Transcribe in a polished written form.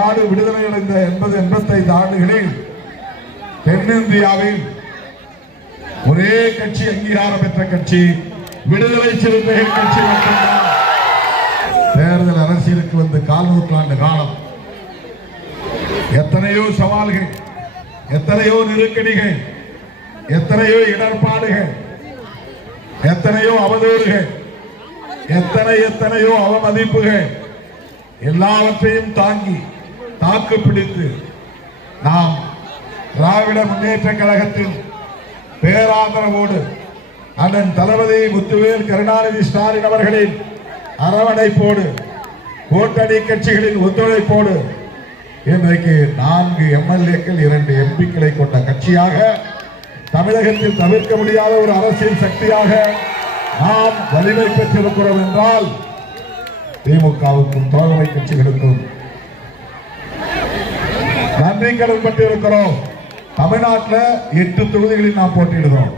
நாடு விடுதலை அடைந்த 80-85 ஆண்டுகளில் தென்னிந்தியாவில் ஒரே கட்சி அங்கீகாரம் பெற்ற கட்சி விடுதலை சிறுத்தைகள் கட்சி மட்டும்தான். தேர்தல் அரசியலுக்கு வந்து 4 நூற்றாண்டு காலம் எத்தனையோ சவால்கள், எத்தனையோ நெருக்கடிகள், எத்தனையோ இடர்பாடுகள், எத்தனையோ அவதூறுகள், எத்தனையோ அவமதிப்புகள் எல்லாவற்றையும் தாங்கி தாக்கு பிடித்து நாம் திராவிட முன்னேற்ற கழகத்தின் பேராதரவோடு அண்ணன் தளபதி முத்துவேல் கருணாநிதி ஸ்டாலின் அவர்களின் அரவணைப்போடு கூட்டணி கட்சிகளின் ஒத்துழைப்போடு இன்றைக்கு 4 எம்எல்ஏக்கள் 2 எம்பிக்களை கொண்ட கட்சியாக தமிழகத்தில் தவிர்க்க முடியாத ஒரு அரசியல் சக்தியாக நாம் வலிமை பெற்றிருக்கிறோம் என்றால் திமுகவுக்கும் தோழமை கட்சிகளுக்கும் நன்றி கடன் பட்டிருக்கிறோம். தமிழ்நாட்டில் 8 தொகுதிகளில் நாம் போட்டியிடுகிறோம்.